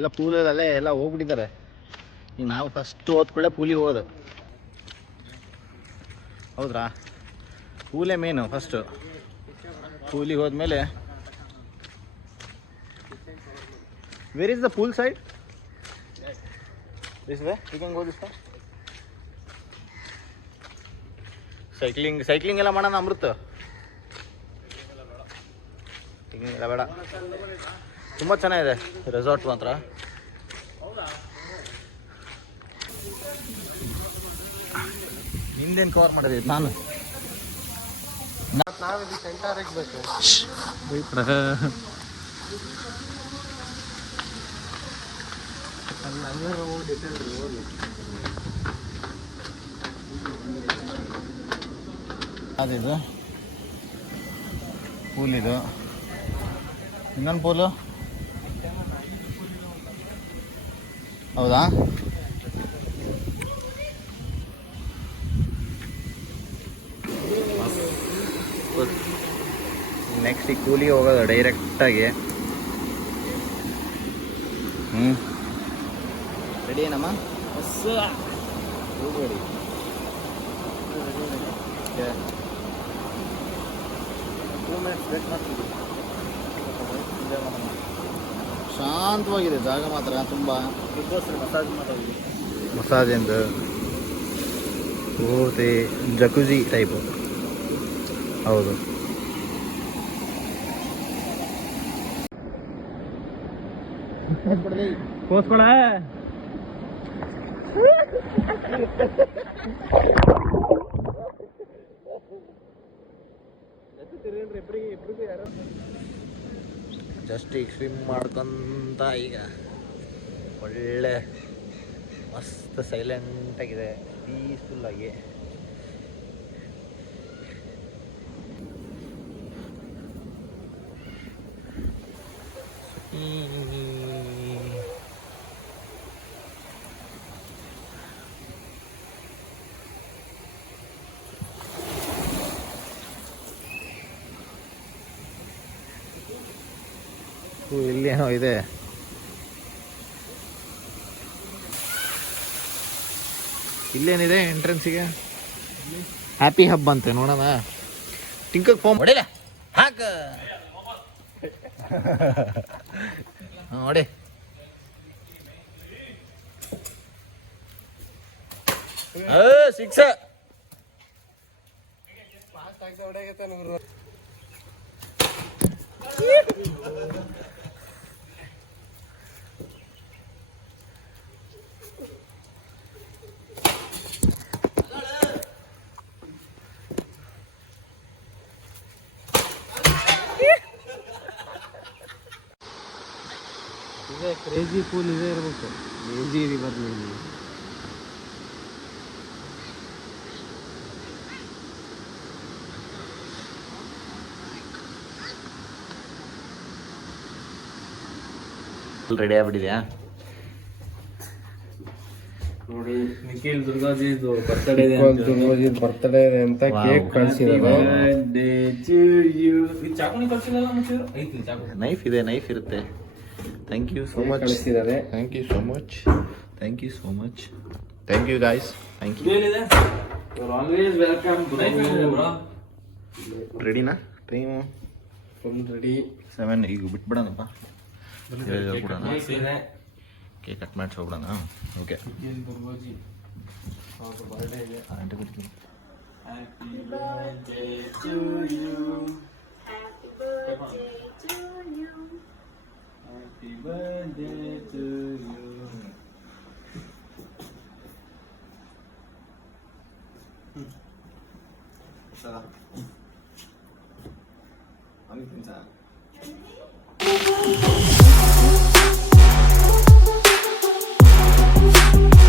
ಎಲ್ಲ ಪೂಲಲ್ಲೇ ಎಲ್ಲ ಹೋಗ್ಬಿಟ್ಟಿದ್ದಾರೆ. ಈಗ ನಾವು ಫಸ್ಟ್ ಓದ್ಕೊಳ್ಳೆ ಪೂಲಿಗೆ ಹೋಗೋದು. ಹೌದ್ರಾ? ಪೂಲೇ ಮೇನು ಫಸ್ಟು. ಪೂಲಿಗೆ ಹೋದ್ಮೇಲೆ where is the pool side? This way you can go this way. Cycling ಎಲ್ಲ ಮಾಡೋಣ ಅಮೃತ. ಸೈಕ್ಲಿಂಗ್ ಎಲ್ಲ ಬೇಡ. ತುಂಬ ಚೆನ್ನಾಗಿದೆ ರೆಸಾರ್ಟ್ ಮಾತ್ರ. ಹಿಂದೇನು ಕವರ್ ಮಾಡಿದೆ ನಾನು. ಅದಿದು ಪೂಲ್, ಇದು ಇನ್ನೊಂದು ಪೂಲು. ಹೌದಾ? ನೆಕ್ಸ್ಟ್ ಈ ಕೂಲಿಗೆ ಹೋಗೋದು ಡೈರೆಕ್ಟಾಗಿ. ರೆಡಿ ಏನಮ್ಮ? ಹೋಗ್ಬೇಡಿ. ಶಾಂತವಾಗಿದೆ ಜಾಗ ಮಾತ್ರ ತುಂಬ. ಮಸಾಜ್ ಎಂದು ಪೂರ್ತಿ ಜಕುಜಿ ಟೈಪು. ಹೌದು. ಕೋಸ್ಕೊಳ ಜಸ್ಟ್ ಈಗ ಸ್ವಿಮ್ ಮಾಡ್ಕೊಂತ ಈಗ ಒಳ್ಳೆ ಮಸ್ತ್ ಸೈಲೆಂಟಾಗಿದೆ, ಪೀಸ್ಫುಲ್ಲಾಗಿ. ಇಲ್ಲೇನೋ ಇದೆ. ಇಲ್ಲೇನಿದೆ ಎಂಟ್ರೆನ್ಸಿಗೆ? ಹ್ಯಾಪಿ ಹಬ್ ಅಂತೆ, ನೋಡೋಣ. ಟಿಂಕಕ್ಕೆ ಫೋನ್ ಹೊಡಿಲ್ಲ ಹಾಕ. ನೋಡಿ ಸಿಕ್ಸ. ಕ್ರೇಜಿ ಪೂಲ್ ಇದೆ ಇರಬೇಕು. ಕ್ರೇಜಿ ರಿವರ್ ನೀರು. ರೆಡಿ ಆಗ್ಬಿಟ್ಟಿದ್ಯಾ ನೋಡಿ? ನಿಖಿಲ್ ದುರ್ಗಾಜಿದು ಬರ್ತ್ಡೇ ಇದೆ ಅಂತ ಕೇಕ್ ಕಳಿಸಿದ್ದಾರೆ. ನೈಫ್ ಇದೆ, ನೈಫ್ ಇರುತ್ತೆ. Thank you so much. Thank you so much. Thank you so much. Thank you guys. Thank you. ರೆಡಿನಾ? Time full ready. 7. ಈಗ ಬಿಟ್ಬಿಡೋಣಪ್ಪ. ಕೇಕ್ ಕಟ್ ಮಾಡಿಸಿ ಹೋಗ್ಬಿಡೋಣ. Okay. Happy birthday to you. Salah. Amin pinsa.